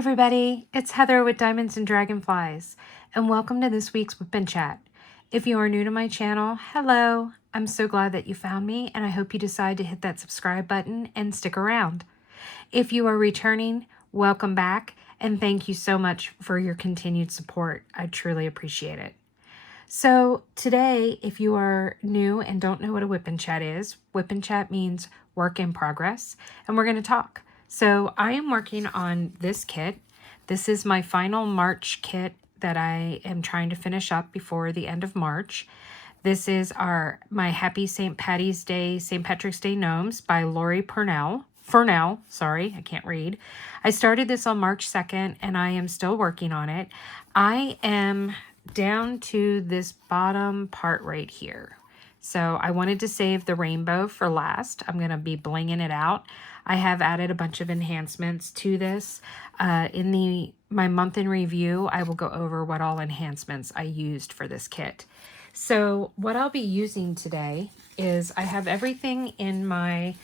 everybody, it's Heather with Diamonds and Dragonflies, and welcome to this week's Whip and Chat. If you are new to my channel, hello. I'm so glad that you found me, and I hope you decide to hit that subscribe button and stick around. If you are returning, welcome back, and thank you so much for your continued support. I truly appreciate it. So today, if you are new and don't know what a Whip and Chat is, Whip and Chat means work in progress, and we're going to talk. So I am working on this kit. This is my final March kit that I am trying to finish up before the end of March. This is my Happy St. Patty's Day, St. Patrick's Day Gnomes by Lori Furnell, sorry, I can't read. I started this on March 2nd and I am still working on it. I am down to this bottom part right here. So I wanted to save the rainbow for last. I'm going to be blinging it out. I have added a bunch of enhancements to this. In my month in review, I will go over what all enhancements I used for this kit. So what I'll be using today is I have everything in my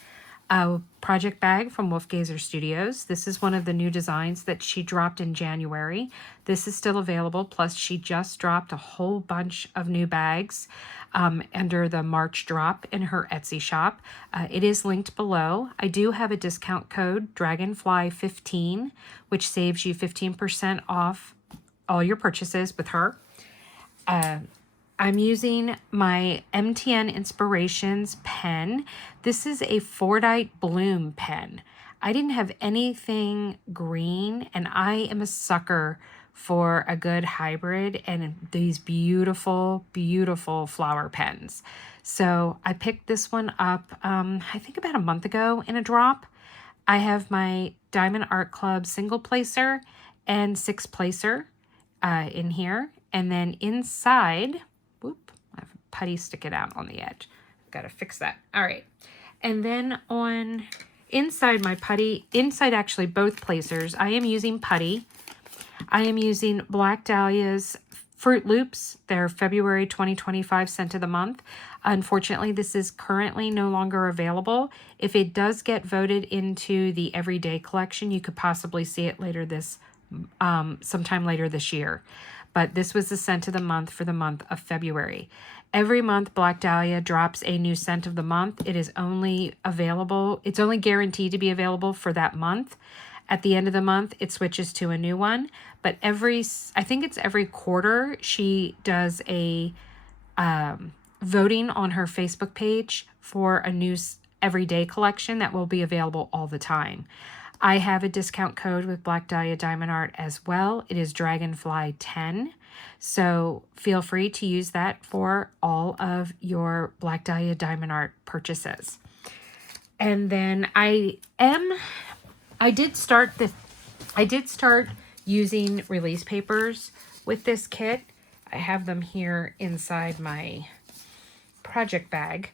project bag from Wolfgazer Studios. This is one of the new designs that she dropped in January. This is still available, plus she just dropped a whole bunch of new bags under the March drop in her Etsy shop. It is linked below. I do have a discount code, Dragonfly15, which saves you 15% off all your purchases with her. I'm using my MTN Inspirations pen. This is a Fordite Bloom pen. I didn't have anything green, and I am a sucker for a good hybrid and these beautiful, beautiful flower pens. So I picked this one up, I think about a month ago in a drop. I have my Diamond Art Club single placer and 6-placer in here. And then inside, whoop, I have a putty sticking out on the edge. Got to fix that. All right. And then inside my putty, inside actually both placers, I am using putty. I am using Black Dahlia's Fruit Loops. They're February 2025 scent of the month. Unfortunately, this is currently no longer available. If it does get voted into the Everyday collection, you could possibly see it later sometime later this year. But this was the scent of the month for the month of February. Every month, Black Dahlia drops a new scent of the month. It is only available, it's only guaranteed to be available for that month. At the end of the month, it switches to a new one. But I think it's every quarter, she does a voting on her Facebook page for a new everyday collection that will be available all the time. I have a discount code with Black Dahlia Diamond Art as well. It is Dragonfly10. So feel free to use that for all of your Black Dahlia Diamond Art purchases. And then I did start using release papers with this kit. I have them here inside my project bag.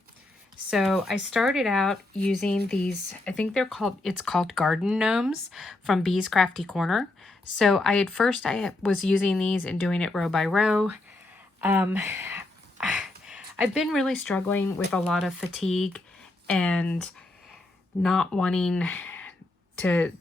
So I started out using these, I think it's called Garden Gnomes from Bee's Crafty Corner. So I was using these and doing it row by row. I've been really struggling with a lot of fatigue and not wanting to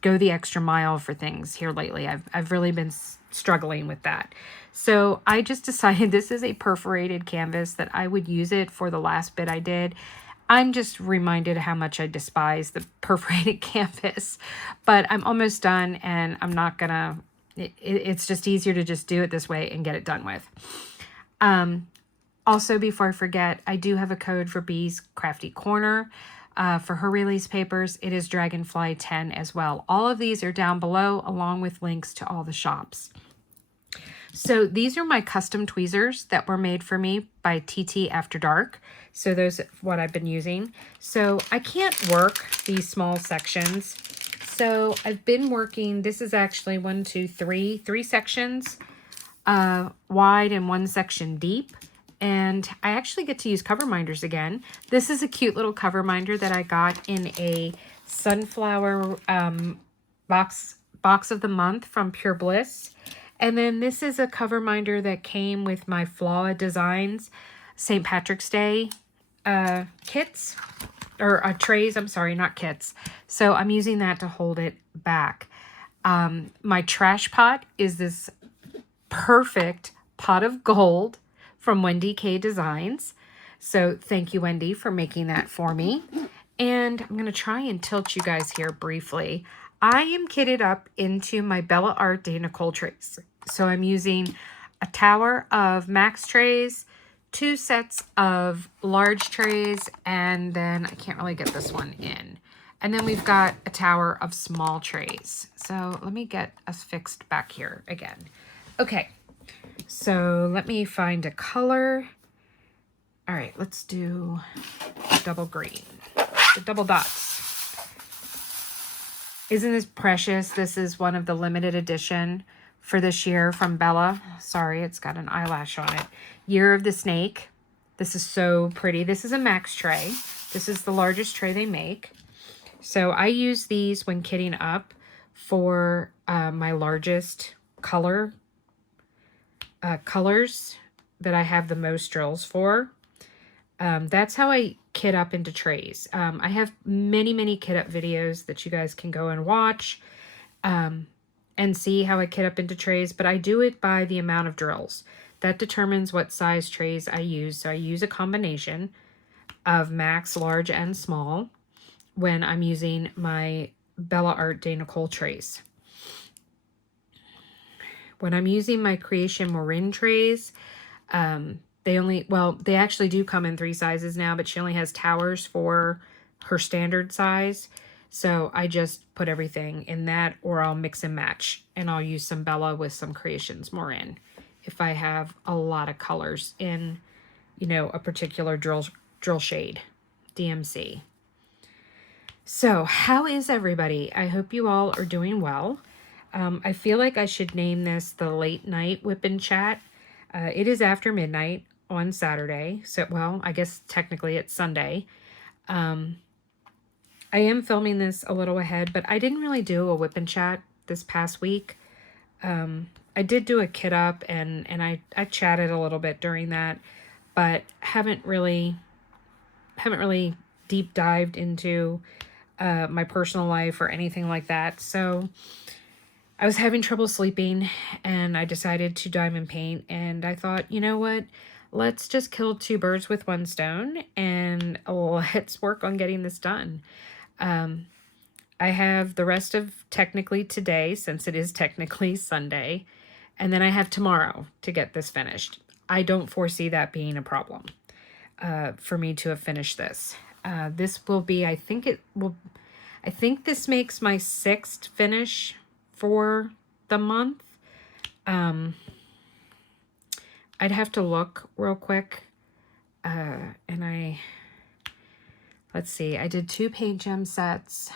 go the extra mile for things here lately. I've really been struggling with that. So I just decided this is a perforated canvas that I would use it for the last bit I did. I'm just reminded how much I despise the perforated canvas, but I'm almost done and I'm not gonna, it's just easier to just do it this way and get it done with. Also, before I forget, I do have a code for Bee's Crafty Corner. For her release papers, it is Dragonfly10 as well. All of these are down below along with links to all the shops. So these are my custom tweezers that were made for me by TT After Dark. So those are what I've been using. So I can't work these small sections. So I've been working, this is actually 3 sections wide and 1 section deep. And I actually get to use cover minders again. This is a cute little cover minder that I got in a sunflower box of the month from Pure Bliss. And then this is a cover minder that came with my Flaw Designs St. Patrick's Day kits, or trays, I'm sorry, not kits. So I'm using that to hold it back. My trash pot is this perfect pot of gold from WendyK Designs. So thank you, Wendy, for making that for me. And I'm going to try and tilt you guys here briefly. I am kitted up into my Bella Art de Nicole trays. So I'm using a tower of max trays, 2 sets of large trays, and then I can't really get this one in. And then we've got a tower of small trays. So let me get us fixed back here again. Okay, so let me find a color. All right, let's do double green, the double dots. Isn't this precious? This is one of the limited edition for this year from Bella. Sorry, it's got an eyelash on it. Year of the Snake. This is so pretty. This is a max tray. This is the largest tray they make. So I use these when kitting up for my largest colors that I have the most drills for. That's how I kit up into trays. I have many kit up videos that you guys can go and watch and see how I kit up into trays, but I do it by the amount of drills. That determines what size trays I use. So I use a combination of max, large, and small when I'm using my Bella Art de Nicole trays. When I'm using my Creation Morin trays, they actually do come in 3 sizes now, but she only has towers for her standard size. So I just put everything in that, or I'll mix and match, and I'll use some Bella with some Creations Morin if I have a lot of colors in, you know, a particular drill shade, DMC. So how is everybody? I hope you all are doing well. I feel like I should name this the late night whip and chat. It is after midnight on Saturday. So, well, I guess technically it's Sunday. I am filming this a little ahead, but I didn't really do a whip and chat this past week. I did do a kit up and I chatted a little bit during that, but haven't really deep dived into my personal life or anything like that. So I was having trouble sleeping and I decided to diamond paint, and I thought, you know what? Let's just kill 2 birds with 1 stone and let's work on getting this done. I have the rest of technically today, since it is technically Sunday, and then I have tomorrow to get this finished. I don't foresee that being a problem for me to have finished this. This will be, I think this makes my 6th finish for the month. I'd have to look real quick. Let's see, I did 2 paint gem sets.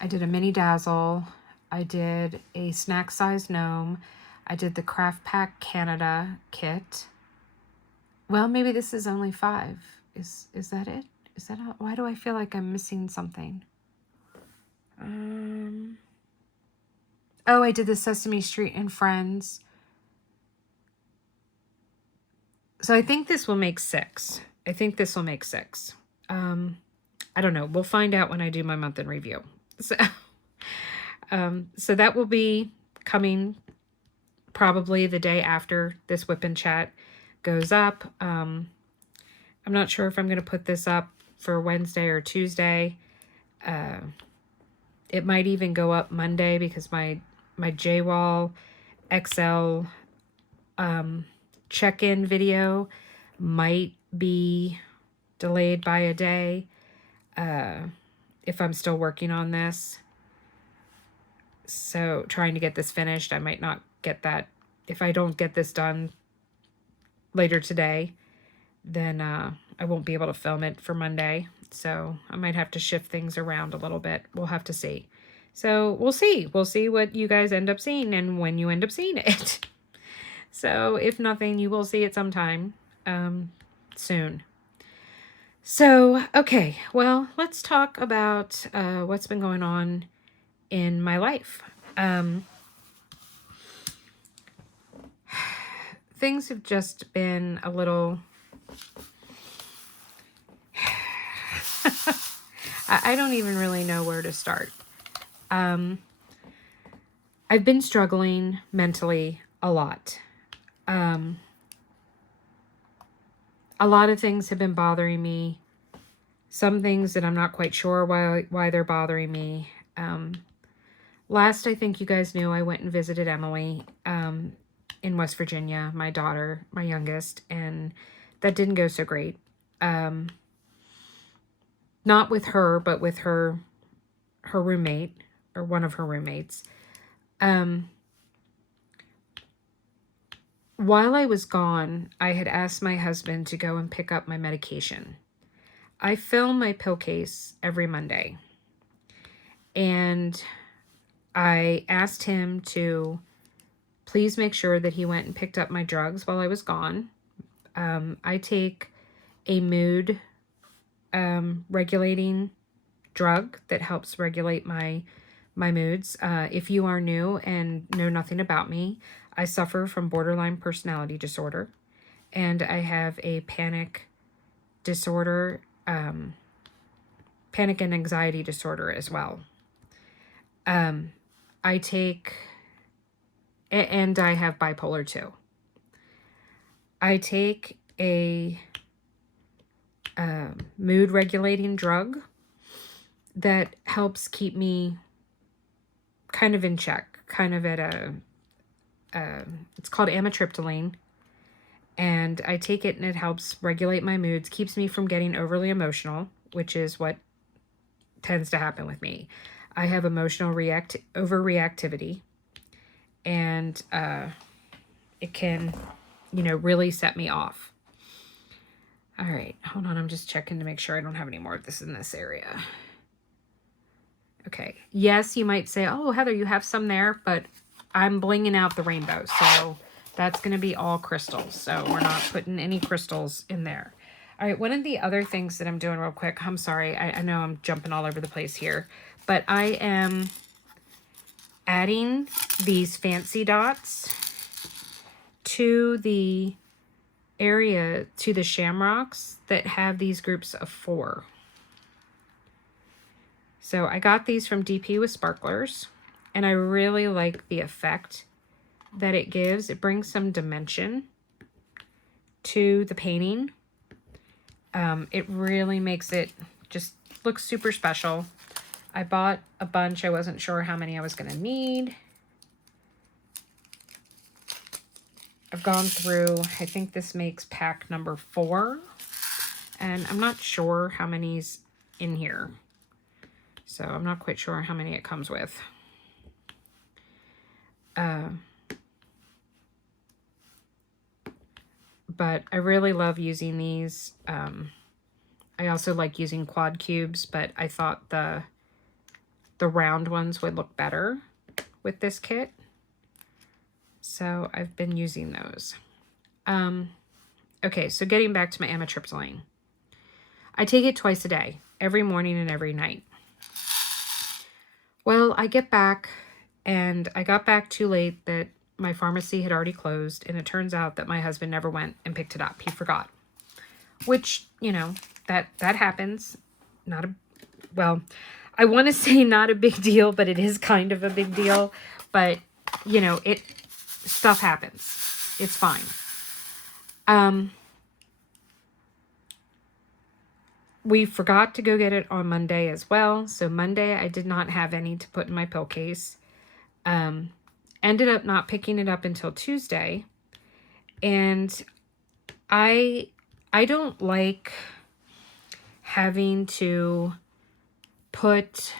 I did a mini dazzle. I did a snack size gnome. I did the Craft Pack Canada kit. Well, maybe this is only 5. Is that it? Is that all? Why do I feel like I'm missing something? Oh, I did the Sesame Street and Friends. So I think this will make 6. I think this will make 6. I don't know. We'll find out when I do my month in review. So, so that will be coming probably the day after this whip and chat goes up. I'm not sure if I'm going to put this up for Wednesday or Tuesday. It might even go up Monday because my JWall XL check-in video might be delayed by a day if I'm still working on this. So trying to get this finished, I might not get that. If I don't get this done later today, then I won't be able to film it for Monday. So I might have to shift things around a little bit. We'll have to see. So we'll see. We'll see what you guys end up seeing and when you end up seeing it. So if nothing, you will see it sometime soon. So, okay, well, let's talk about what's been going on in my life. Things have just been a little... I don't even really know where to start. I've been struggling mentally a lot. A lot of things have been bothering me. Some things that I'm not quite sure why they're bothering me. Last, I think you guys knew, I went and visited Emily in West Virginia, my daughter, my youngest, and that didn't go so great. Not with her, but with her roommate, or one of her roommates. While I was gone, I had asked my husband to go and pick up my medication. I fill my pill case every Monday, and I asked him to please make sure that he went and picked up my drugs while I was gone. I take a mood regulating drug that helps regulate my moods. If you are new and know nothing about me, I suffer from borderline personality disorder, and I have a panic disorder, panic and anxiety disorder as well. I take, and I have bipolar too. I take a mood regulating drug that helps keep me kind of in check, kind of at a, it's called amitriptyline, and I take it and it helps regulate my moods, keeps me from getting overly emotional, which is what tends to happen with me. I have emotional overreactivity, and it can, really set me off. All right, hold on, I'm just checking to make sure I don't have any more of this in this area. Okay, yes, you might say, oh, Heather, you have some there, but I'm blinging out the rainbow, so that's going to be all crystals, so we're not putting any crystals in there. All right, one of the other things that I'm doing real quick, I'm sorry, I know I'm jumping all over the place here, but I am adding these fancy dots to the area, to the shamrocks that have these groups of 4. So I got these from DP with Sparklers, and I really like the effect that it gives. It brings some dimension to the painting. It really makes it just look super special. I bought a bunch. I wasn't sure how many I was going to need. I've gone through, I think this makes pack number 4, and I'm not sure how many's in here. So I'm not quite sure how many it comes with. But I really love using these. I also like using quad cubes, but I thought the round ones would look better with this kit. So I've been using those. Okay, so getting back to my amitriptyline. I take it twice a day, every morning and every night. Well, I get back, and I got back too late that my pharmacy had already closed, and it turns out that my husband never went and picked it up. He forgot. Which, that happens. Well, I want to say not a big deal, but it is kind of a big deal. But, stuff happens. It's fine. We forgot to go get it on Monday as well. So Monday I did not have any to put in my pill case. Ended up not picking it up until Tuesday. And I don't like having to put,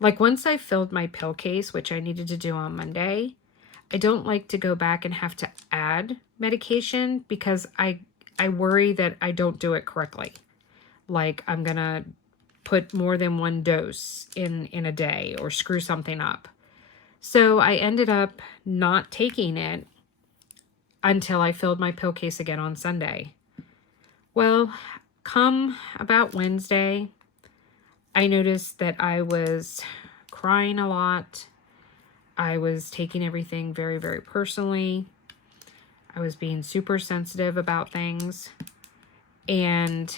like, once I filled my pill case, which I needed to do on Monday, I don't like to go back and have to add medication because I worry that I don't do it correctly. Like, I'm going to put more than one dose in a day or screw something up. So I ended up not taking it until I filled my pill case again on Sunday. Well, come about Wednesday, I noticed that I was crying a lot. I was taking everything very, very personally. I was being super sensitive about things. And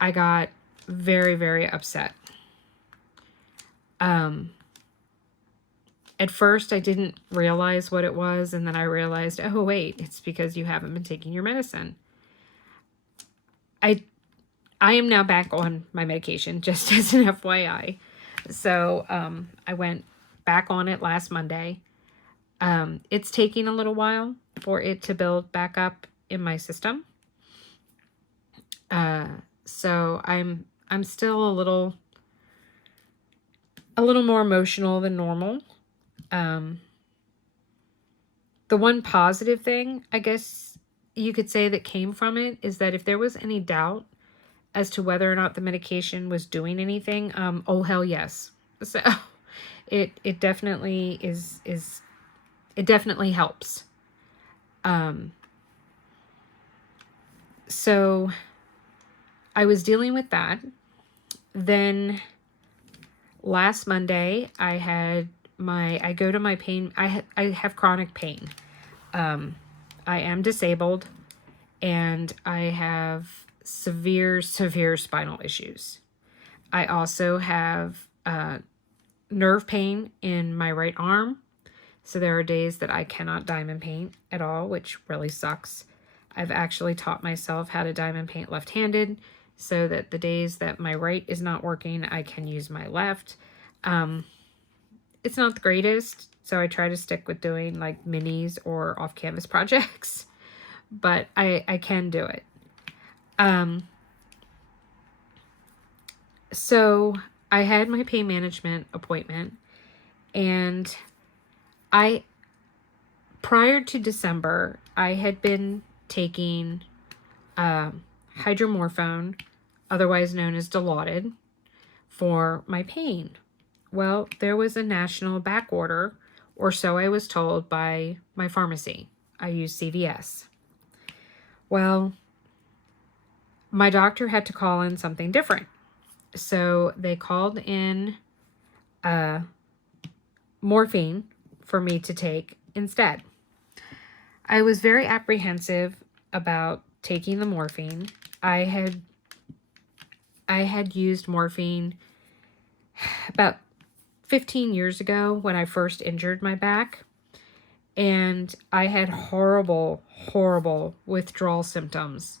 I got very, very upset. At first, I didn't realize what it was, and then I realized, oh, wait, it's because you haven't been taking your medicine. I am now back on my medication, just as an FYI. So I went back on it last Monday. It's taking a little while for it to build back up in my system. So I'm still a little more emotional than normal. The one positive thing, I guess you could say, that came from it is that if there was any doubt as to whether or not the medication was doing anything, oh hell yes. So it definitely is it definitely helps. So I was dealing with that. Then last Monday I go to my pain. I have chronic pain. I am disabled and I have severe spinal issues. I also have nerve pain in my right arm. So there are days that I cannot diamond paint at all, which really sucks. I've actually taught myself how to diamond paint left-handed so that the days that my right is not working, I can use my left. It's not the greatest, so I try to stick with doing like minis or off-canvas projects, but I can do it. So I had my pain management appointment, and prior to December, I had been taking hydromorphone, otherwise known as Dilaudid, for my pain. Well, there was a national back order, or so I was told by my pharmacy. I use CVS. Well, my doctor had to call in something different. So they called in morphine for me to take instead. I was very apprehensive about taking the morphine. I had used morphine about 15 years ago when I first injured my back, and I had horrible withdrawal symptoms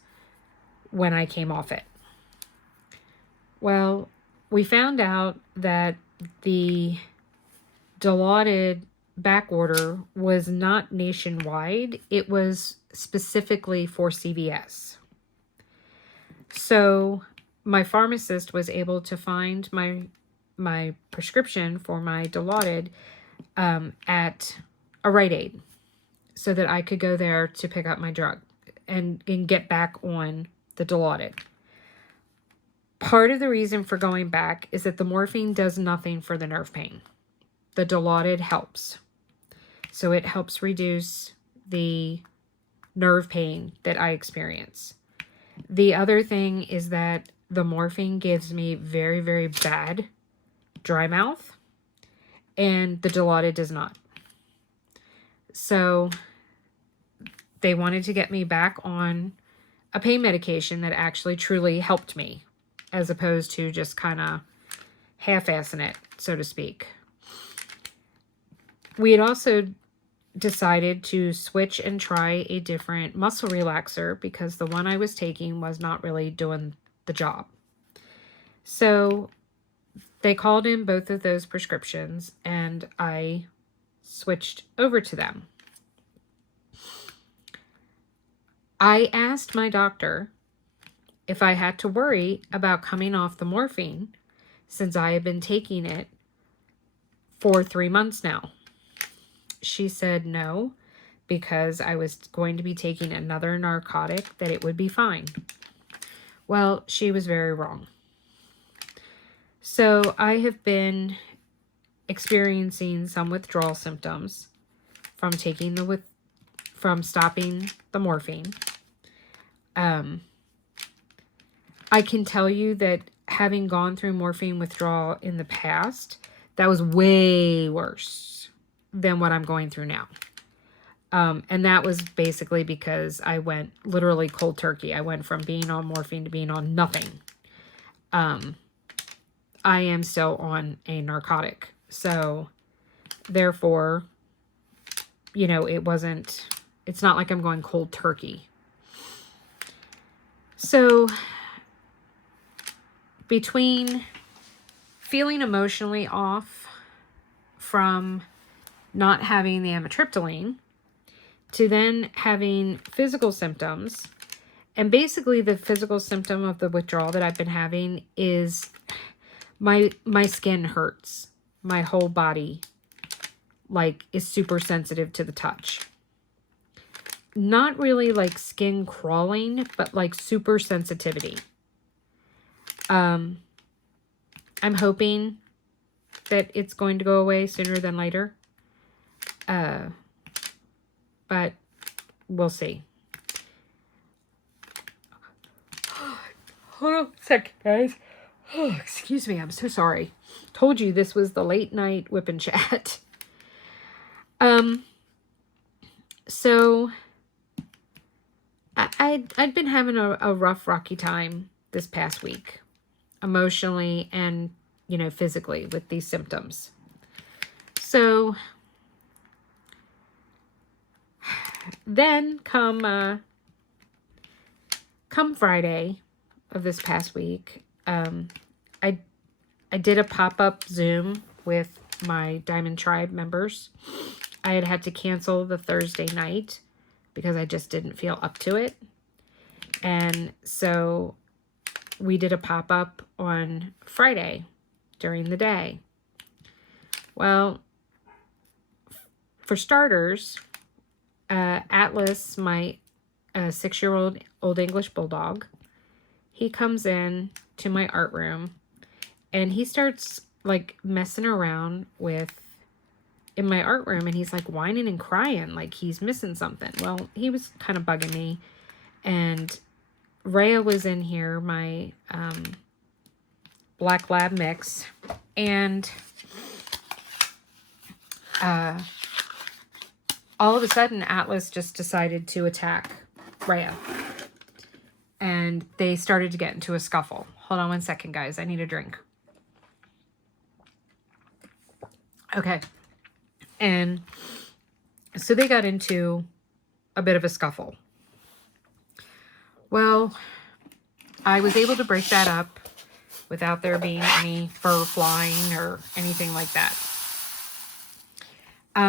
when I came off it. Well, we found out that the Dilaudid back order was not nationwide. It was specifically for CVS. So my pharmacist was able to find my prescription for my Dilaudid at a Rite Aid so that I could go there to pick up my drug and get back on the Dilaudid. Part of the reason for going back is that the morphine does nothing for the nerve pain. The Dilaudid helps. So it helps reduce the nerve pain that I experience. The other thing is that the morphine gives me very bad dry mouth, and the Dilaudid does not. So they wanted to get me back on a pain medication that actually truly helped me, as opposed to just kind of half-assing it, so to speak. We had also decided to switch and try a different muscle relaxer because the one I was taking was not really doing the job. So they called in both of those prescriptions and I switched over to them. I asked my doctor if I had to worry about coming off the morphine since I had been taking it for 3 months now. She said no, because I was going to be taking another narcotic, that it would be fine. Well, she was very wrong. So I have been experiencing some withdrawal symptoms from from stopping the morphine. I can tell you that having gone through morphine withdrawal in the past, that was way worse than what I'm going through now. And that was basically because I went literally cold turkey. I went from being on morphine to being on nothing. I am still on a narcotic. So Therefore, you know, it's not like I'm going cold turkey. So between feeling emotionally off from not having the amitriptyline to then having physical symptoms, and basically the physical symptom of the withdrawal that I've been having is my skin hurts. My whole body like is super sensitive to the touch. Not really like skin crawling, but like super sensitivity. I'm hoping that it's going to go away sooner than later. But we'll see. Hold on a second, guys. Oh, excuse me, I'm so sorry. Told you this was the late night whip and chat. So I'd been having a rough, rocky time this past week, emotionally and, you know, physically with these symptoms. So then come Friday of this past week, I did a pop-up Zoom with my Diamond Tribe members. I had to cancel the Thursday night because I just didn't feel up to it. And so we did a pop-up on Friday during the day. Well, for starters, Atlas, my 6-year-old Old English Bulldog, he comes in to my art room and he starts like messing around in my art room, and he's like whining and crying like he's missing something. Well, he was kind of bugging me, and Rhea was in here, my Black Lab mix, and all of a sudden Atlas just decided to attack Rhea, and they started to get into a scuffle. Hold on one second, guys. I need a drink. Okay. And so they got into a bit of a scuffle. Well, I was able to break that up without there being any fur flying or anything like that.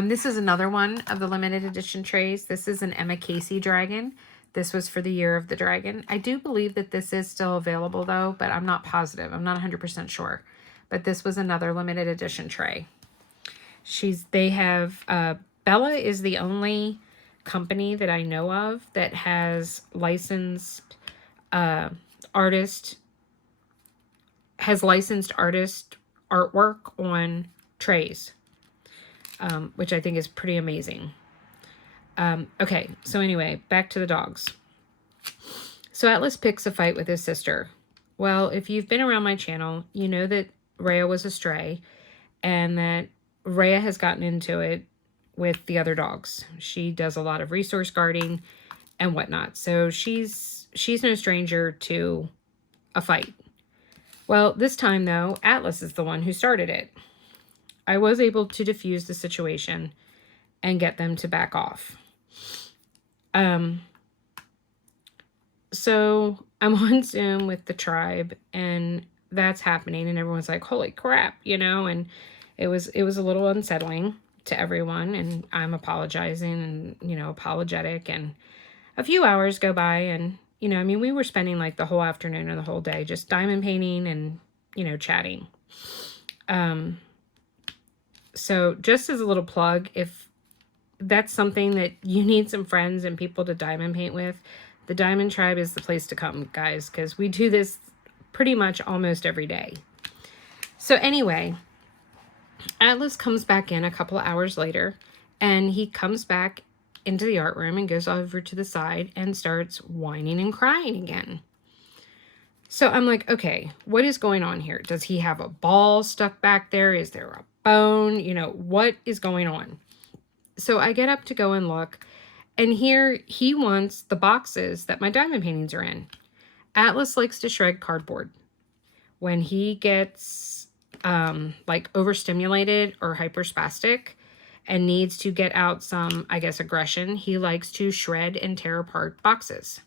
This is another one of the limited edition trays. This is an Emma Casey dragon. This was for the Year of the Dragon. I do believe that this is still available though, but I'm not positive. I'm not 100% sure. But this was another limited edition tray. Bella is the only company that I know of that has licensed artist artwork on trays, which I think is pretty amazing. Okay, so anyway, back to the dogs. So Atlas picks a fight with his sister. Well, if you've been around my channel, you know that Rhea was a stray and that Rhea has gotten into it with the other dogs. She does a lot of resource guarding and whatnot. So she's no stranger to a fight. Well, this time though, Atlas is the one who started it. I was able to diffuse the situation and get them to back off. So I'm on Zoom with the tribe and that's happening and everyone's like, holy crap, you know, and it was a little unsettling to everyone, and I'm apologizing and, you know, apologetic, and a few hours go by and, you know, I mean, we were spending like the whole afternoon or the whole day just diamond painting and, you know, chatting. So just as a little plug, if that's something that you need some friends and people to diamond paint with, the Diamond Tribe is the place to come, guys, because we do this pretty much almost every day. So anyway, Atlas comes back in a couple of hours later, and he comes back into the art room and goes over to the side and starts whining and crying again. So I'm like, okay, what is going on here? Does he have a ball stuck back there? Is there a bone? You know, what is going on? So I get up to go and look, and here he wants the boxes that my diamond paintings are in. Atlas likes to shred cardboard. When he gets like overstimulated or hyperspastic, and needs to get out some, I guess, aggression, he likes to shred and tear apart boxes.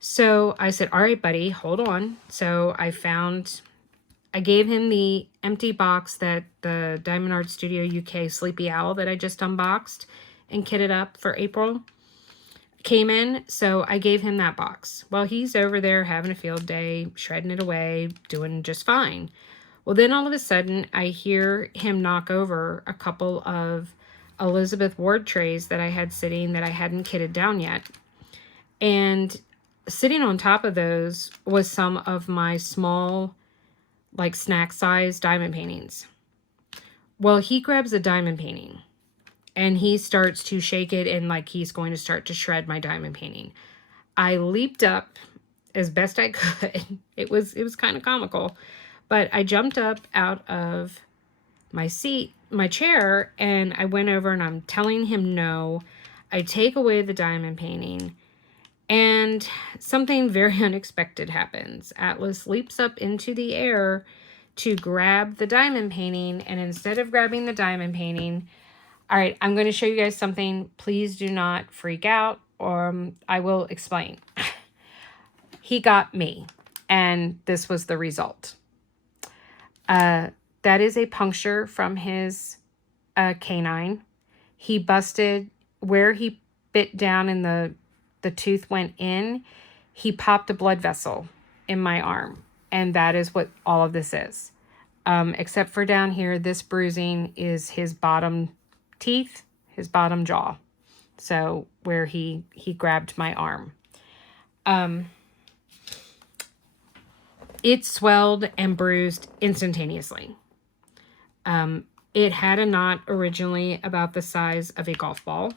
So I said, all right, buddy, hold on. So I gave him the empty box that the Diamond Art Studio UK Sleepy Owl that I just unboxed and kitted up for April came in. So I gave him that box. Well, he's over there having a field day, shredding it away, doing just fine. Well, then all of a sudden I hear him knock over a couple of Elizabeth Ward trays that I had sitting that I hadn't kitted down yet. And sitting on top of those was some of my small, like snack size diamond paintings. Well, he grabs a diamond painting and he starts to shake it and like he's going to start to shred my diamond painting. I leaped up as best I could. It was kind of comical, but I jumped up out of my chair, and I went over and I'm telling him no. I take away the diamond painting, and something very unexpected happens. Atlas leaps up into the air to grab the diamond painting, and instead of grabbing the diamond painting, all right, I'm going to show you guys something. Please do not freak out, or I will explain. He got me, and this was the result. That is a puncture from his canine. He busted where he bit down and the tooth went in. He popped a blood vessel in my arm, and that is what all of this is. Except for down here, this bruising is his bottom teeth, his bottom jaw. So where he grabbed my arm. It swelled and bruised instantaneously. It had a knot originally about the size of a golf ball.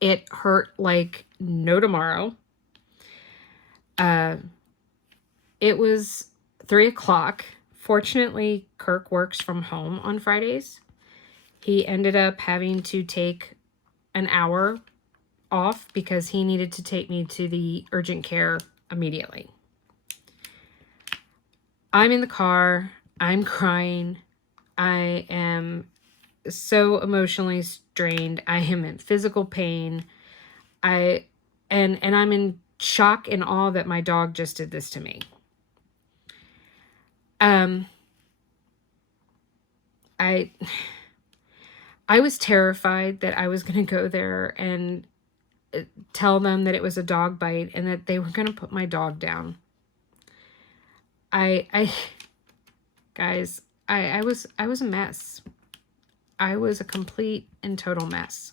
It hurt like no tomorrow. It was 3 o'clock. Fortunately, Kirk works from home on Fridays. He ended up having to take an hour off because he needed to take me to the urgent care immediately. I'm in the car. I'm crying. I am so emotionally strained. I am in physical pain. And I'm in shock and awe that my dog just did this to me. I was terrified that I was going to go there and tell them that it was a dog bite and that they were going to put my dog down. Guys, I was a mess. I was a complete and total mess.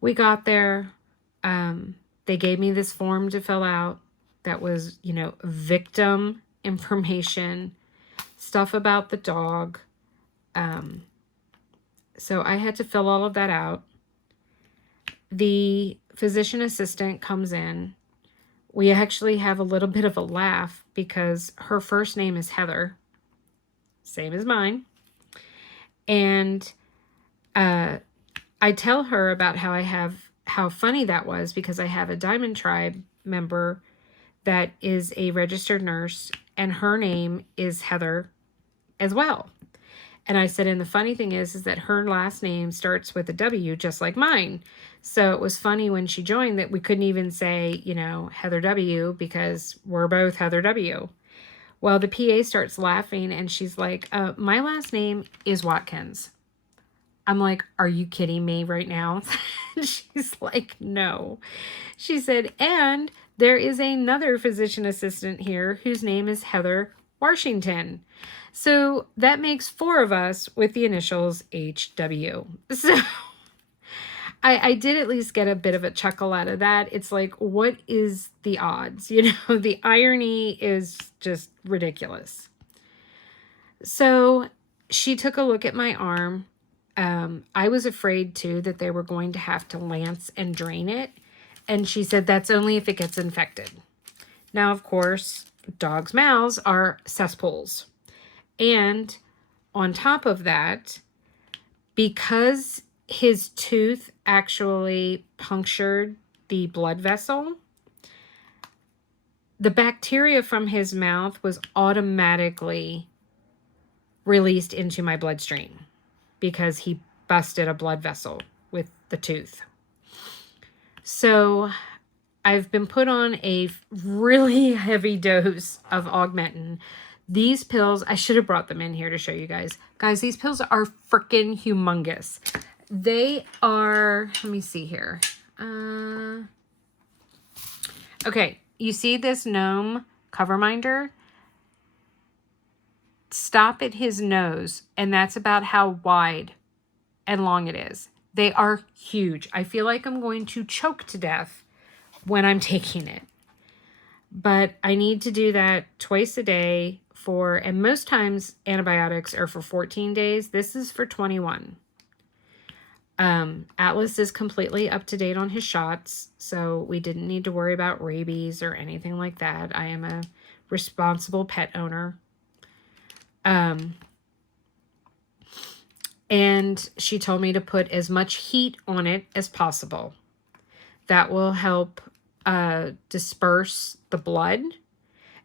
We got there. They gave me this form to fill out that was, victim information, stuff about the dog. So I had to fill all of that out. The physician assistant comes in. We actually have a little bit of a laugh because her first name is Heather, same as mine. And I tell her about how funny that was because I have a Diamond Tribe member that is a registered nurse, and her name is Heather as well. And I said, and the funny thing is that her last name starts with a W, just like mine. So it was funny when she joined that we couldn't even say, Heather W, because we're both Heather W. Well, the PA starts laughing, and she's like, my last name is Watkins. I'm like, are you kidding me right now? She's like, no. She said, and there is another physician assistant here whose name is Heather Washington. So that makes 4 of us with the initials HW. So I did at least get a bit of a chuckle out of that. It's like, what is the odds? The irony is just ridiculous. So she took a look at my arm. I was afraid too that they were going to have to lance and drain it. And she said, that's only if it gets infected. Now, of course, dogs' mouths are cesspools. And on top of that, because his tooth actually punctured the blood vessel, the bacteria from his mouth was automatically released into my bloodstream. because he busted a blood vessel with the tooth. So I've been put on a really heavy dose of Augmentin. These pills, I should have brought them in here to show you guys. Guys, these pills are freaking humongous. They are, let me see here. Okay, you see this gnome cover minder? Stop at his nose, and that's about how wide and long it is. They are huge. I feel like I'm going to choke to death when I'm taking it. But I need to do that twice a day for, and most times antibiotics are for 14 days. This is for 21. Atlas is completely up to date on his shots, so we didn't need to worry about rabies or anything like that. I am a responsible pet owner. And she told me to put as much heat on it as possible. That will help disperse the blood.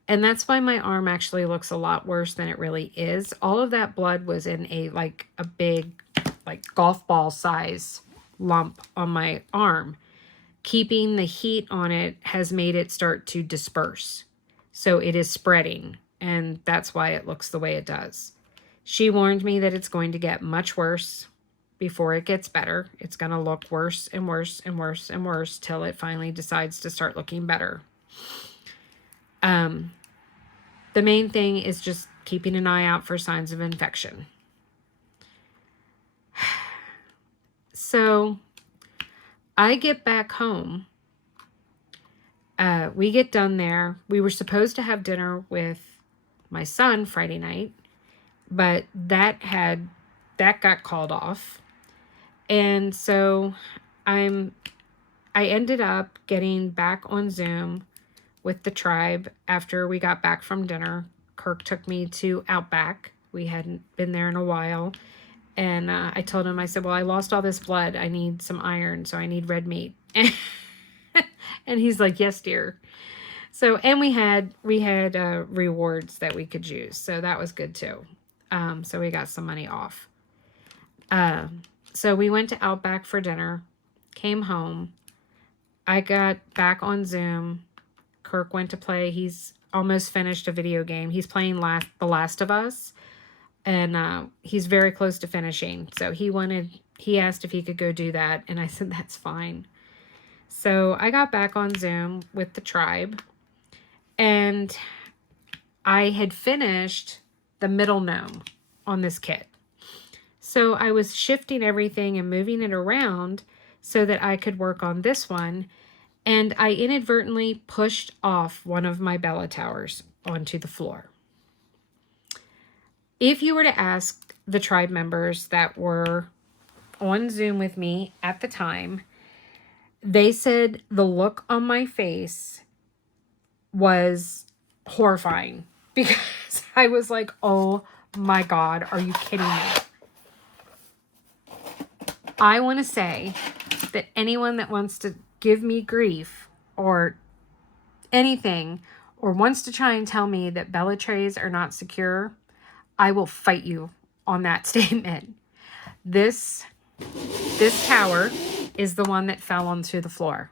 And that's why my arm actually looks a lot worse than it really is. All of that blood was in a big golf ball size lump on my arm. Keeping the heat on it has made it start to disperse. So it is spreading, and that's why it looks the way it does. She warned me that it's going to get much worse before it gets better. It's going to look worse and worse and worse and worse till it finally decides to start looking better. The main thing is just keeping an eye out for signs of infection. So I get back home. We get done there. We were supposed to have dinner with my son Friday night, but that got called off. And so I ended up getting back on Zoom with the tribe after we got back from dinner. Kirk took me to Outback. We hadn't been there in a while. And I told him, I said, well, I lost all this blood. I need some iron, so I need red meat. And he's like, yes, dear. So, and we had rewards that we could use. So that was good too. So we got some money off. So we went to Outback for dinner, came home. I got back on Zoom. Kirk went to play. He's almost finished a video game. He's playing The Last of Us. And he's very close to finishing. So he asked if he could go do that. And I said, that's fine. So I got back on Zoom with the tribe. And I had finished the middle gnome on this kit. So I was shifting everything and moving it around so that I could work on this one. And I inadvertently pushed off one of my Bella towers onto the floor. If you were to ask the tribe members that were on Zoom with me at the time, they said the look on my face was horrifying because I was like, oh my God, are you kidding me? I want to say that anyone that wants to give me grief or anything or wants to try and tell me that Bella trays are not secure, I will fight you on that statement. This tower is the one that fell onto the floor.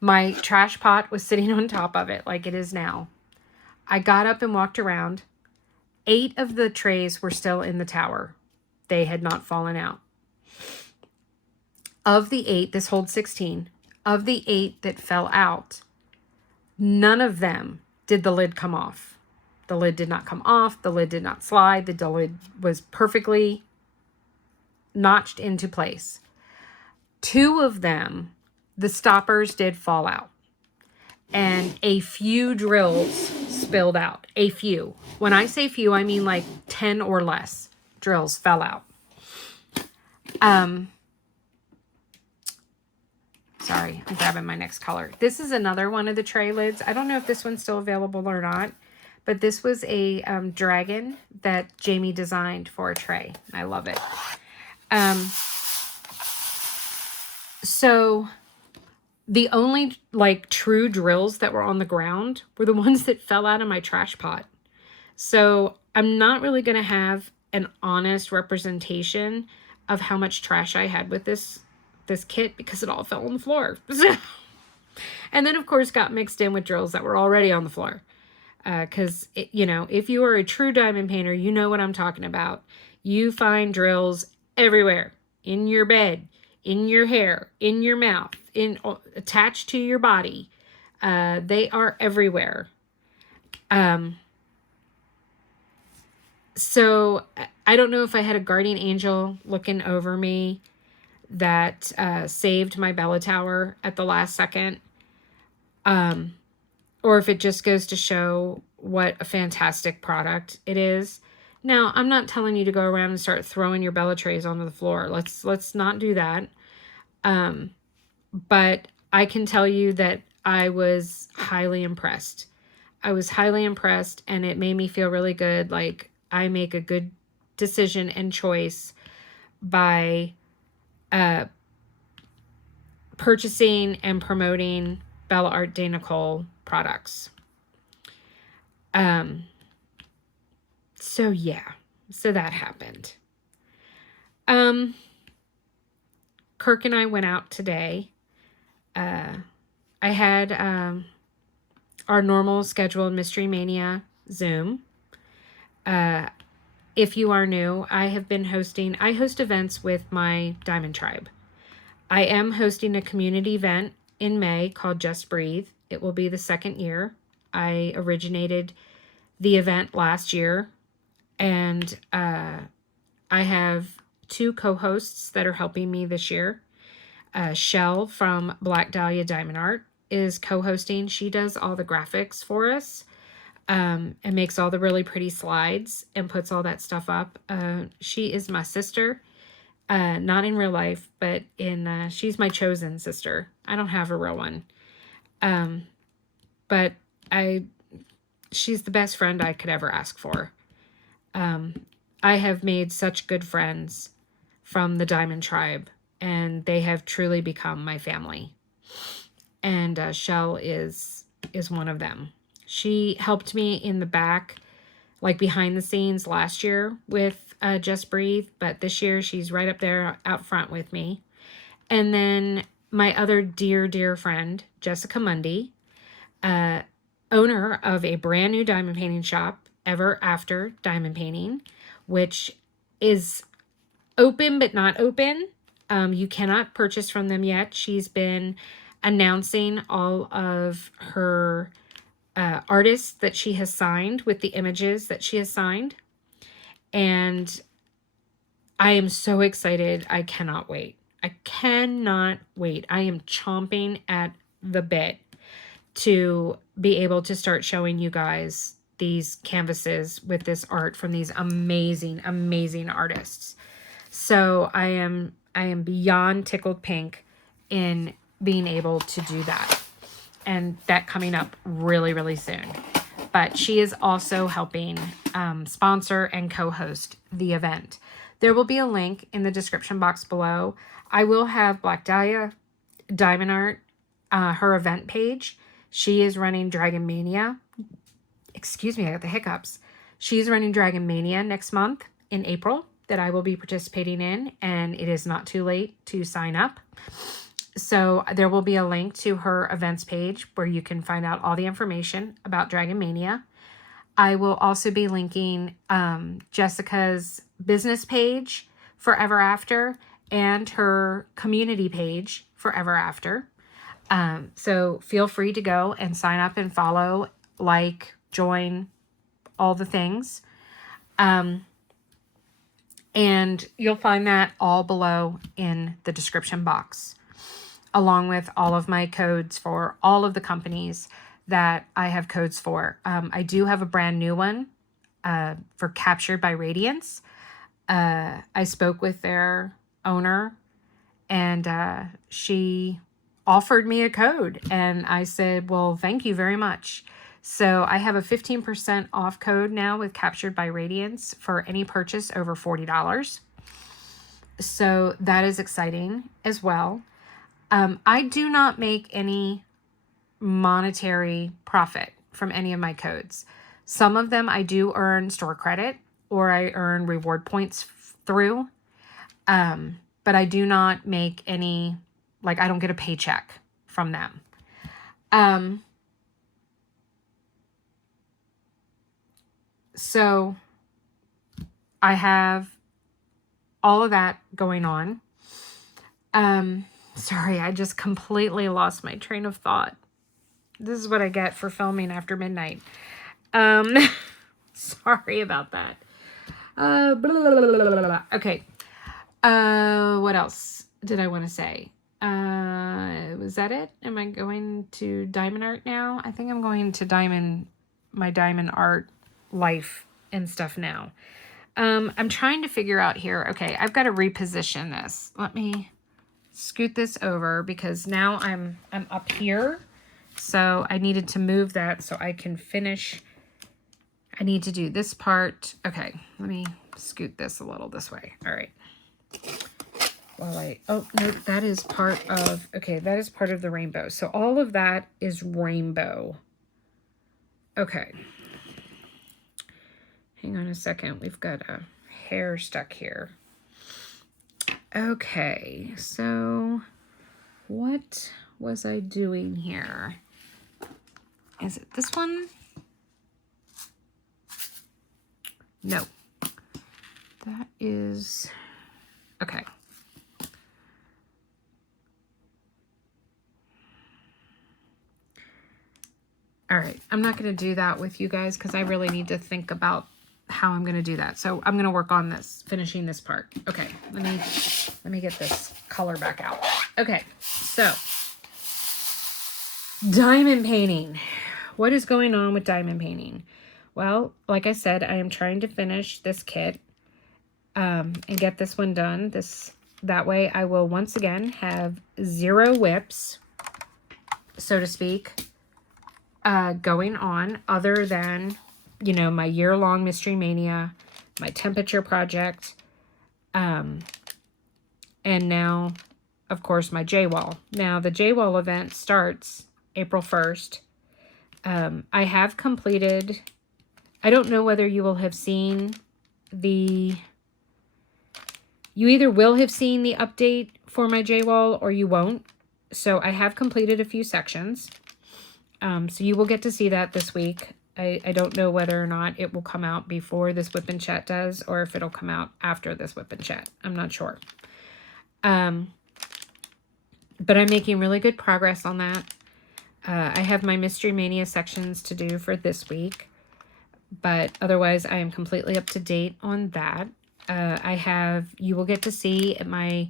My trash pot was sitting on top of it like it is now. I got up and walked around. 8 of the trays were still in the tower. They had not fallen out. Of the 8, this holds 16, of the 8 that fell out, none of them did the lid come off. The lid did not come off. The lid did not slide. The lid was perfectly notched into place. 2 of them, the stoppers did fall out. And a few drills spilled out. A few. When I say few, I mean like 10 or less drills fell out. Sorry, I'm grabbing my next color. This is another one of the tray lids. I don't know if this one's still available or not. But this was a dragon that Jamie designed for a tray. I love it. So the only true drills that were on the ground were the ones that fell out of my trash pot. So I'm not really going to have an honest representation of how much trash I had with this kit, because it all fell on the floor. And then, of course, got mixed in with drills that were already on the floor. Because, you know, if you are a true diamond painter, you know what I'm talking about. You find drills everywhere. In your bed, in your hair, in your mouth, attached to your body. They are everywhere. So I don't know if I had a guardian angel looking over me that saved my Bella Tower at the last second. Or if it just goes to show what a fantastic product it is. Now, I'm not telling you to go around and start throwing your Bella trays onto the floor. Let's not do that. But I can tell you that I was highly impressed. I was highly impressed, and it made me feel really good. Like, I make a good decision and choice by purchasing and promoting Bella Art de Nicole products. So yeah, so that happened. Kirk and I went out today. I had our normal scheduled Mystery Mania Zoom. If you are new, I host events with my Diamond Tribe. I am hosting a community event in May called Just Breathe. It will be the second year. I originated the event last year, and I have 2 co-hosts that are helping me this year. Shell from Black Dahlia Diamond Art is co-hosting. She does all the graphics for us, and makes all the really pretty slides and puts all that stuff up. She is my sister, not in real life, but she's my chosen sister. I don't have a real one. But she's the best friend I could ever ask for. I have made such good friends from the Diamond Tribe, and they have truly become my family. And Shell is one of them. She helped me in the back, like behind the scenes last year with Just Breathe, but this year she's right up there out front with me. And then my other dear, dear friend, Jessica Mundy, owner of a brand new diamond painting shop, Ever After Diamond Painting, which is open but not open. You cannot purchase from them yet. She's been announcing all of her artists that she has signed with the images that she has signed. And I am so excited. I cannot wait. I cannot wait. I am chomping at the bit to be able to start showing you guys these canvases with this art from these amazing, amazing artists. So I am beyond tickled pink in being able to do that. And that coming up really, really soon. But she is also helping sponsor and co-host the event. There will be a link in the description box below. I will have Black Dahlia Diamond Art, her event page. She is running Dragon Mania. Excuse me, I got the hiccups. She's running Dragon Mania next month in April that I will be participating in, and it is not too late to sign up. So there will be a link to her events page where you can find out all the information about Dragon Mania. I will also be linking Jessica's business page for Ever After and her community page for Ever After. So feel free to go and sign up and follow, like, join, all the things. And you'll find that all below in the description box, along with all of my codes for all of the companies that I have codes for. I do have a brand new one for Captured by Radiance. I spoke with their owner, and she offered me a code, and I said, well, thank you very much. So I have a 15% off code now with Captured by Radiance for any purchase over $40. So that is exciting as well. I do not make any monetary profit from any of my codes. Some of them I do earn store credit, or I earn reward points through. But I do not make any, like, I don't get a paycheck from them. So I have all of that going on. Sorry, I just completely lost my train of thought. This is what I get for filming after midnight. Sorry about that. Blah, blah, blah, blah. Okay. What else did I want to say? Was that it? Am I going to diamond art now? I think I'm going to my diamond art life and stuff now. I'm trying to figure out here. Okay, I've got to reposition this. Let me scoot this over because now I'm up here. So I needed to move that so I can finish. I need to do this part. Okay, let me scoot this a little this way. All right. Oh, no, that is part of, okay, that is part of the rainbow. So all of that is rainbow. Okay. Hang on a second. We've got a hair stuck here. Okay, so what was I doing here? Is it this one? No. That is... Okay. All right, I'm not going to do that with you guys because I really need to think about how I'm going to do that. So I'm going to work on this, finishing this part. Okay, let me get this color back out. Okay, so diamond painting. What is going on with diamond painting? Well, like I said, I am trying to finish this kit and get this one done. That way I will once again have 0 whips, so to speak, going on other than, you know, my year-long Mystery Mania, my temperature project, and now, of course, my J-Wall. Now, the J-Wall event starts April 1st. I have completed, I don't know whether you will have seen you either will have seen the update for my J-Wall or you won't. So I have completed a few sections. So you will get to see that this week. I don't know whether or not it will come out before this Whip and Chat does or if it'll come out after this Whip and Chat. I'm not sure. But I'm making really good progress on that. I have my Mystery Mania sections to do for this week. But otherwise, I am completely up to date on that. You will get to see my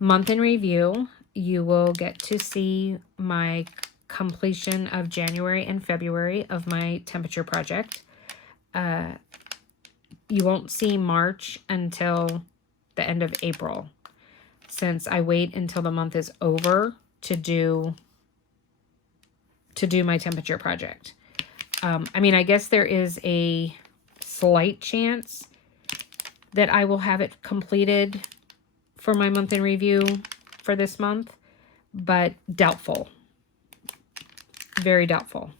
month in review. You will get to see my completion of January and February of my temperature project. You won't see March until the end of April, since I wait until the month is over to do my temperature project. I mean, I guess there is a slight chance that I will have it completed for my month in review for this month, but doubtful. Very doubtful.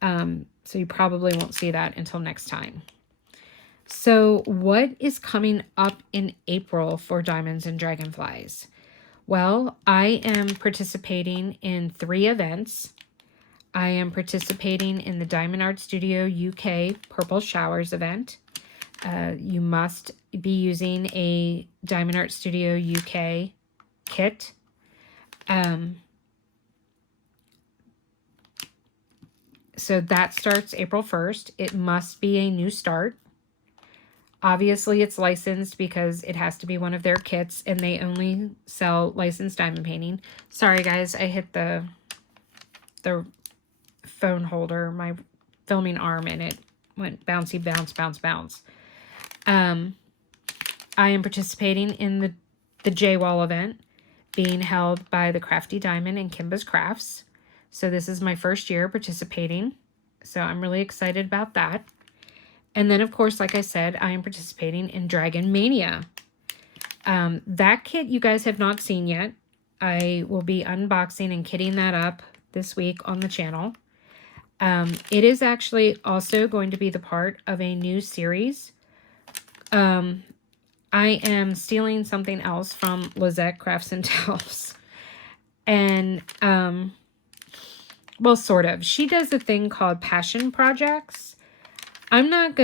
So you probably won't see that until next time. So what is coming up in April for Diamonds and Dragonflies? Well, I am participating in 3 events. I am participating in the Diamond Art Studio UK Purple Showers event. You must be using a Diamond Art Studio UK kit. So that starts April 1st. It must be a new start. Obviously, it's licensed because it has to be one of their kits, and they only sell licensed diamond painting. Sorry, guys, I hit the phone holder, my filming arm, and it went bouncy, bounce, bounce, bounce. I am participating in the J-Wall event being held by the Crafty Diamond and Kimba's Crafts. So this is my first year participating. So I'm really excited about that. And then, of course, like I said, I am participating in Dragon Mania. That kit you guys have not seen yet. I will be unboxing and kitting that up this week on the channel. It is actually also going to be the part of a new series I am stealing something else from Lizette Crafts and Towels. And, well, sort of. She does a thing called passion projects. I'm not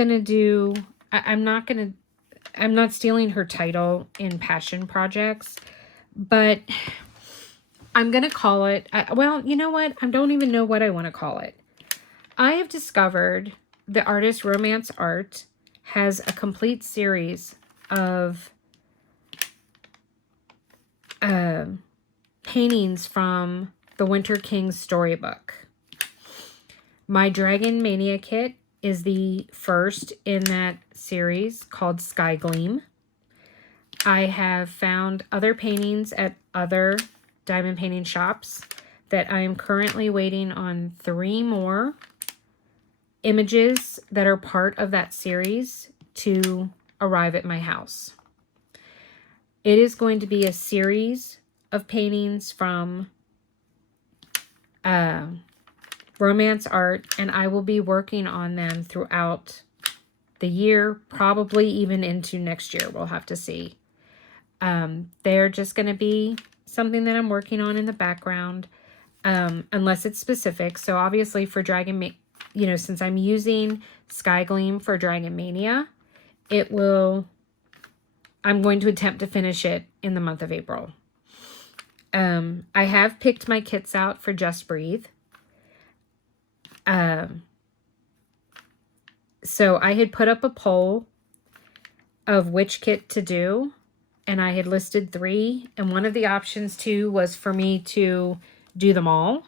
stealing her title in passion projects, but I'm going to call it, well, you know what? I don't even know what I want to call it. I have discovered the artist Romance Art has a complete series of paintings from the Winter King's storybook. My Dragon Mania kit is the first in that series, called Sky Gleam. I have found other paintings at other diamond painting shops that I am currently waiting on 3 more images that are part of that series to arrive at my house. It is going to be a series of paintings from Romance Art, and I will be working on them throughout the year, probably even into next year. We'll have to see. They're just going to be something that I'm working on in the background, unless it's specific. So obviously for since I'm using Sky Gleam for Dragon Mania, I'm going to attempt to finish it in the month of April. I have picked my kits out for Just Breathe. So I had put up a poll of which kit to do, and I had listed 3, and one of the options too was for me to do them all.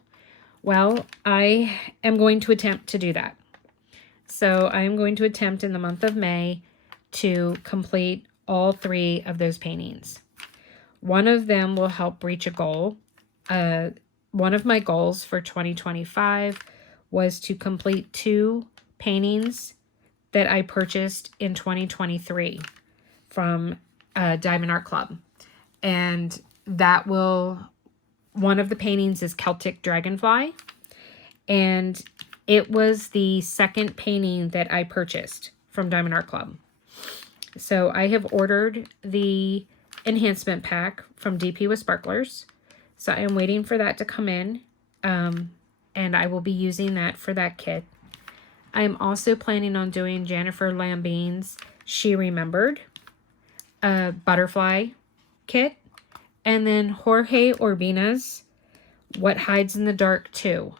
Well, I am going to attempt to do that. So I am going to attempt in the month of May to complete all 3 of those paintings. One of them will help reach a goal. One of my goals for 2025 was to complete 2 paintings that I purchased in 2023 from Diamond Art Club. And one of the paintings is Celtic Dragonfly. And it was the second painting that I purchased from Diamond Art Club. So I have ordered the enhancement pack from DP with Sparklers. So I am waiting for that to come in. And I will be using that for that kit. I am also planning on doing Jennifer Lambine's She Remembered butterfly kit. And then Jorge Urbina's What Hides in the Dark 2.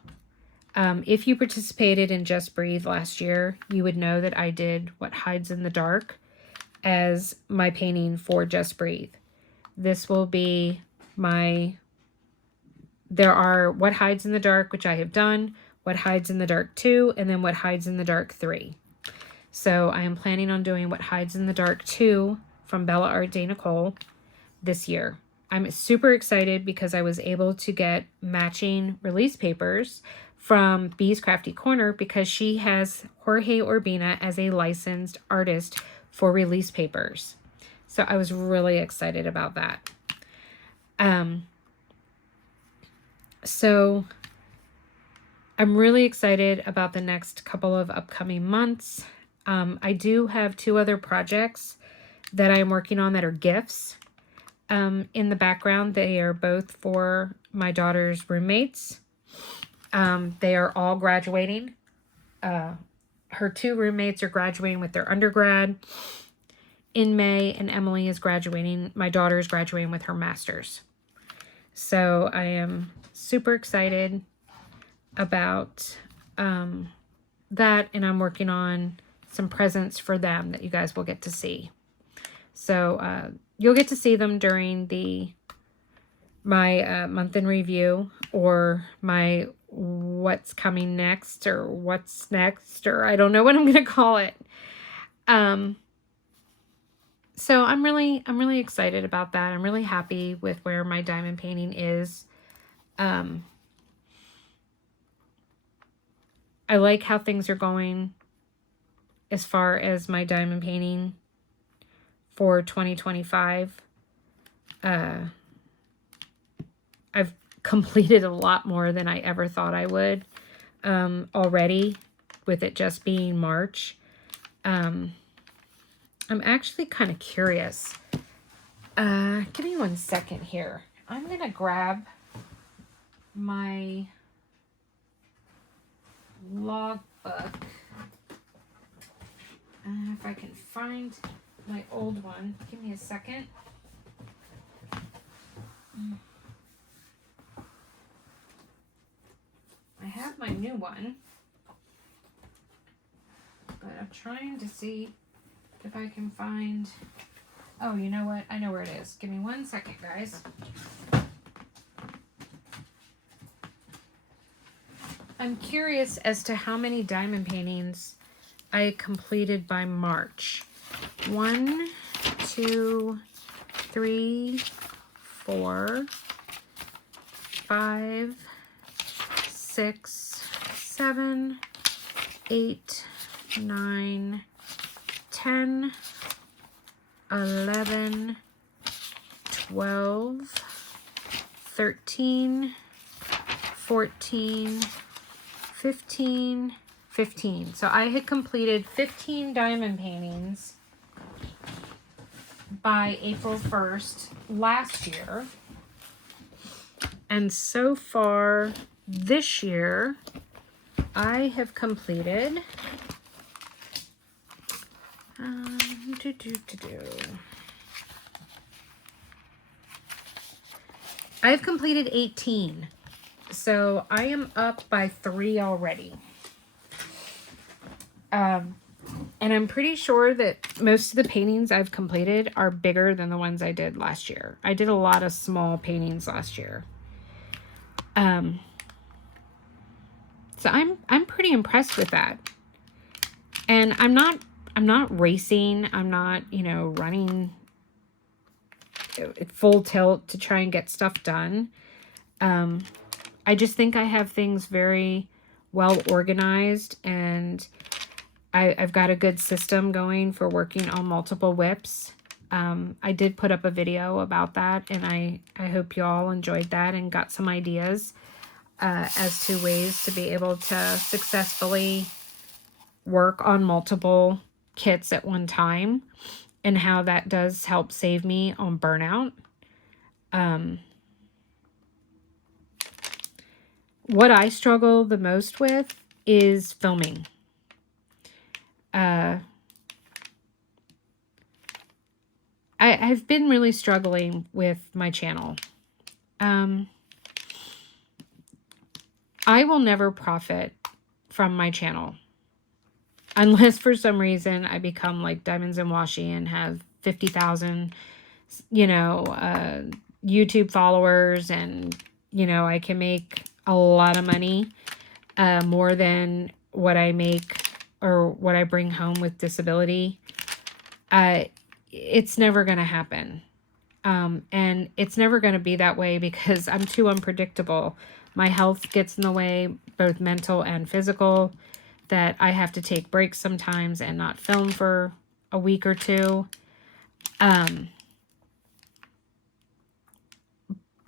If you participated in Just Breathe last year, you would know that I did What Hides in the Dark as my painting for Just Breathe. This will be there are What Hides in the Dark, which I have done, What Hides in the Dark 2, and then What Hides in the Dark 3. So I am planning on doing What Hides in the Dark 2 from Art de Nicole this year. I'm super excited because I was able to get matching release papers from Bee's Crafty Corner because she has Jorge Urbina as a licensed artist for release papers. So I was really excited about that. So I'm really excited about the next couple of upcoming months. I do have 2 other projects that I'm working on that are gifts. In the background, they are both for my daughter's roommates. They are all graduating. Her 2 roommates are graduating with their undergrad in May, and Emily is graduating. My daughter is graduating with her master's. So I am super excited about that, and I'm working on some presents for them that you guys will get to see. So you'll get to see them during my month in review, or my what's coming next, or what's next, or I don't know what I'm going to call it. So I'm really excited about that. I'm really happy with where my diamond painting is. I like how things are going as far as my diamond painting for 2025. I've completed a lot more than I ever thought I would already, with it just being March. I'm actually kind of curious. Give me 1 second here. I'm going to grab my logbook. If I can find my old one. Give me a second. I have my new one. But I'm trying to see if I can find... Oh, you know what? I know where it is. Give me 1 second, guys. I'm curious as to how many diamond paintings I completed by March. 1, 2, 3, 4, 5, 6, 7, 8, 9, 10, 11, 12, 13, 14, 15. So I had completed 15 diamond paintings by April 1st last year. And so far this year, I have completed I've completed 18. So I am up by 3 already. And I'm pretty sure that most of the paintings I've completed are bigger than the ones I did last year. I did a lot of small paintings last year. So I'm pretty impressed with that. And I'm not racing. I'm not, running at full tilt to try and get stuff done. I just think I have things very well organized, and I've got a good system going for working on multiple whips. I did put up a video about that, and I hope you all enjoyed that and got some ideas as to ways to be able to successfully work on multiple kits at one time, and how that does help save me on burnout. What I struggle the most with is filming. I've been really struggling with my channel. I will never profit from my channel unless for some reason I become like Diamonds and Washi and have 50,000, YouTube followers, and, I can make a lot of money, more than what I make or what I bring home with disability. It's never going to happen. And it's never going to be that way because I'm too unpredictable. My health gets in the way, both mental and physical, that I have to take breaks sometimes and not film for a week or two. But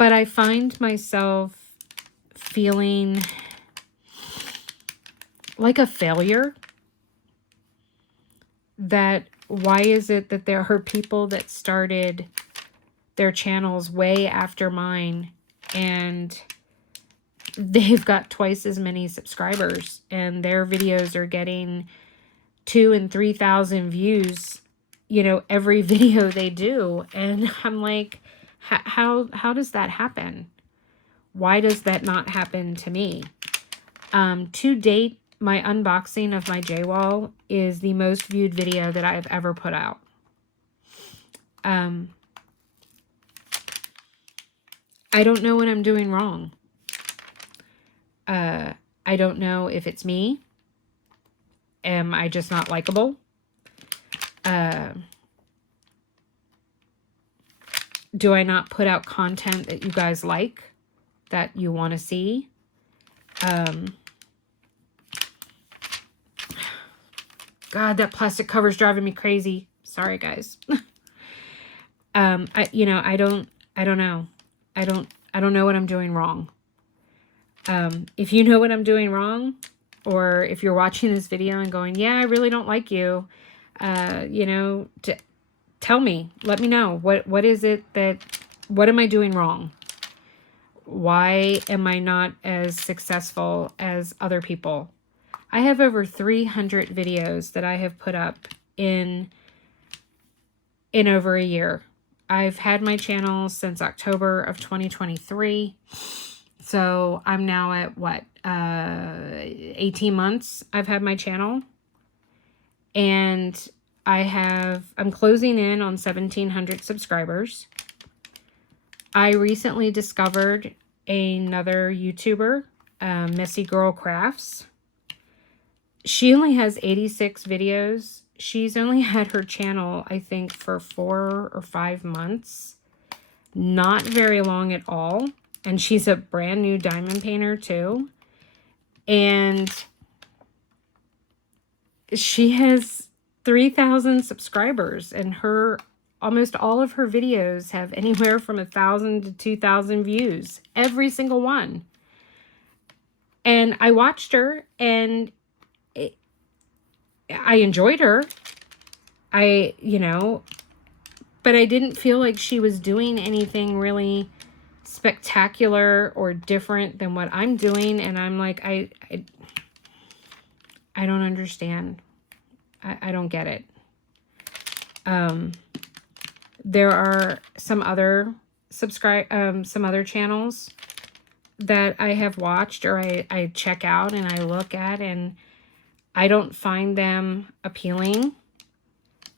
I find myself feeling like a failure. That why is it that there are people that started their channels way after mine and they've got twice as many subscribers and their videos are getting 2,000 and 3,000 views, every video they do. And I'm like, how does that happen? Why does that not happen to me? To date, my unboxing of my J-Wall is the most viewed video that I've ever put out. I don't know what I'm doing wrong. I don't know if it's me. Am I just not likable? Do I not put out content that you guys like, that you want to see? God, that plastic cover is driving me crazy. Sorry, guys. I don't know. I don't know what I'm doing wrong. If you know what I'm doing wrong, or if you're watching this video and going, yeah, I really don't like you, You know, tell me, let me know. What is it what am I doing wrong? Why am I not as successful as other people? I have over 300 videos that I have put up in over a year. I've had my channel since October of 2023. So I'm now at what, 18 months I've had my channel. And I'm closing in on 1,700 subscribers. I recently discovered another YouTuber, Messy Girl Crafts. She only has 86 videos. She's only had her channel, I think, for 4 or 5 months. Not very long at all. And she's a brand new diamond painter too. And she has 3,000 subscribers, and almost all of her videos have anywhere from 1,000 to 2,000 views. Every single one. And I watched her, and I enjoyed her. You know, but I didn't feel like she was doing anything really spectacular or different than what I'm doing. And I'm like, I don't understand. I don't get it. There are some other some other channels that I have watched, or I check out and I look at, and I don't find them appealing,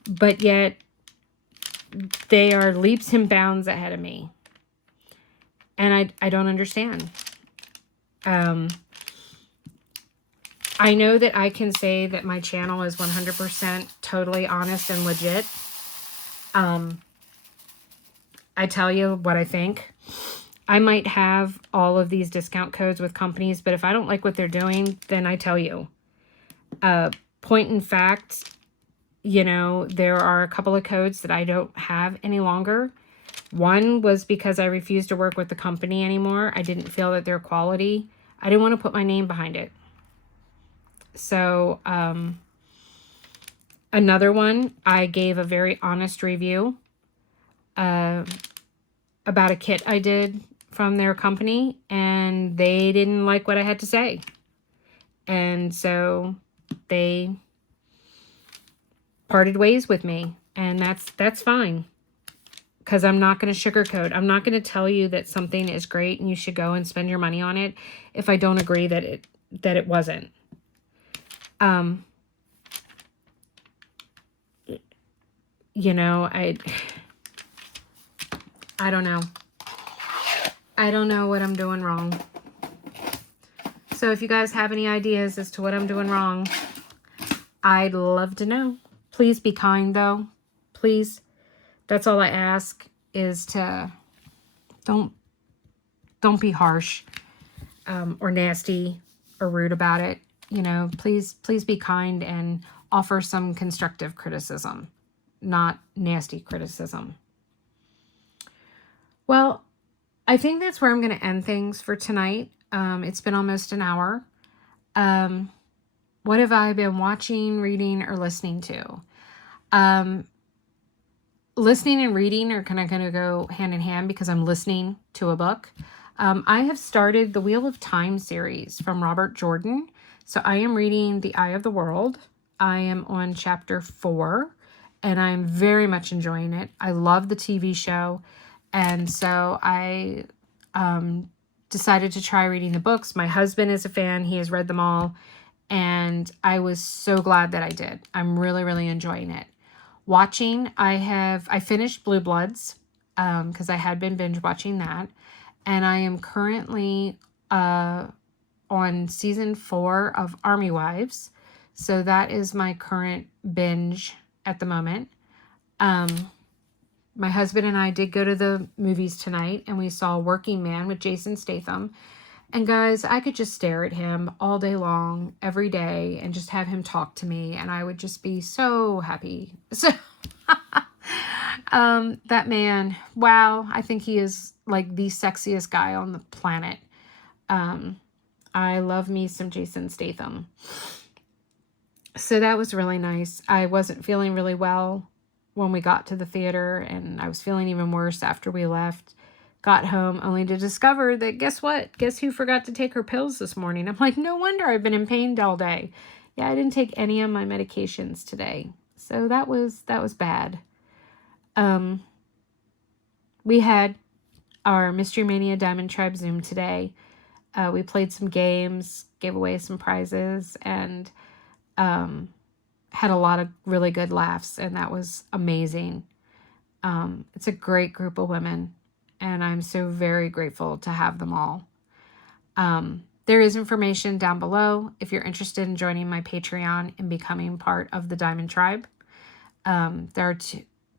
but yet they are leaps and bounds ahead of me. And I don't understand. I know that I can say that my channel is 100% totally honest and legit. I tell you what I think. I might have all of these discount codes with companies, but if I don't like what they're doing, then I tell you. Point in fact, you know, there are a couple of codes that I don't have any longer. One was because I refused to work with the company anymore. I didn't feel that their quality, I didn't want to put my name behind it. So, another one, I gave a very honest review about a kit I did from their company, and they didn't like what I had to say. And so they parted ways with me, and that's fine. Because I'm not going to sugarcoat. I'm not going to tell you that something is great and you should go and spend your money on it if I don't agree that it wasn't. You know, I don't know. I don't know what I'm doing wrong. So if you guys have any ideas as to what I'm doing wrong, I'd love to know. Please be kind, though. Please. That's all I ask, is to don't be harsh or nasty or rude about it. You know, please be kind and offer some constructive criticism, not nasty criticism. Well, I think that's where I'm going to end things for tonight. It's been almost an hour. What have I been watching, reading, or listening to? Listening and reading are kind of going to go hand in hand because I'm listening to a book. I have started the Wheel of Time series from Robert Jordan. So I am reading The Eye of the World. I am on chapter 4, and I'm very much enjoying it. I love the TV show. And so I decided to try reading the books. My husband is a fan. He has read them all. And I was so glad that I did. I'm really, really enjoying it. Watching, I finished Blue Bloods because I had been binge watching that. And I am currently on season 4 of Army Wives. So that is my current binge at the moment. My husband and I did go to the movies tonight, and we saw Working Man with Jason Statham. And guys, I could just stare at him all day long, every day, and just have him talk to me, and I would just be so happy. So, that man, wow, I think he is like the sexiest guy on the planet. I love me some Jason Statham. So that was really nice. I wasn't feeling really well when we got to the theater, and I was feeling even worse after we left. Got home only to discover that, guess what? Guess who forgot to take her pills this morning? I'm like, no wonder I've been in pain all day. Yeah, I didn't take any of my medications today. So that was bad. We had our Mystery Mania Diamond Tribe Zoom today. We played some games, gave away some prizes, and had a lot of really good laughs, and that was amazing. It's a great group of women, and I'm so very grateful to have them all. There is information down below if you're interested in joining my Patreon and becoming part of the Diamond Tribe. There are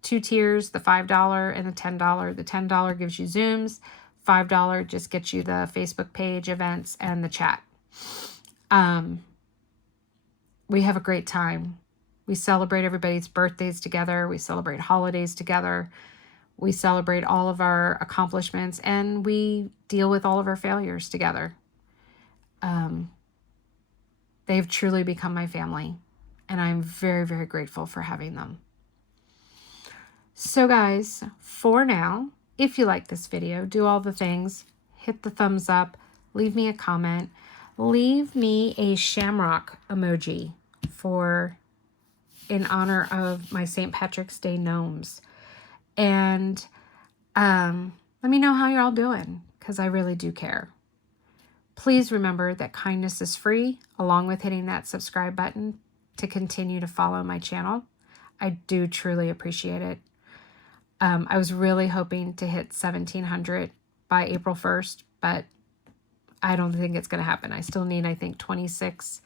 two tiers, the $5 and the $10. The $10 gives you Zooms. $5 just gets you the Facebook page, events, and the chat. We have a great time. We celebrate everybody's birthdays together. We celebrate holidays together. We celebrate all of our accomplishments, and we deal with all of our failures together. They've truly become my family, and I'm very, very grateful for having them. So guys, for now, if you like this video, do all the things. Hit the thumbs up, leave me a comment, leave me a shamrock emoji in honor of my St. Patrick's Day gnomes. And let me know how you're all doing, because I really do care. Please remember that kindness is free, along with hitting that subscribe button to continue to follow my channel. I do truly appreciate it. I was really hoping to hit 1,700 by April 1st, but I don't think it's going to happen. I still need, I think, 26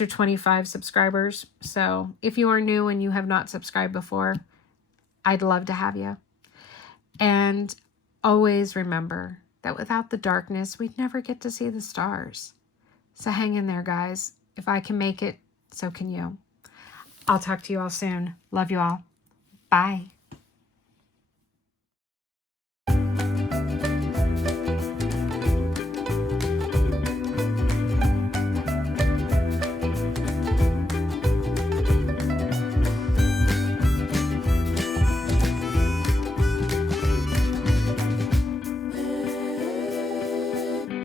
or 25 subscribers. So if you are new and you have not subscribed before, I'd love to have you. And always remember that without the darkness, we'd never get to see the stars. So hang in there, guys. If I can make it, so can you. I'll talk to you all soon. Love you all. Bye.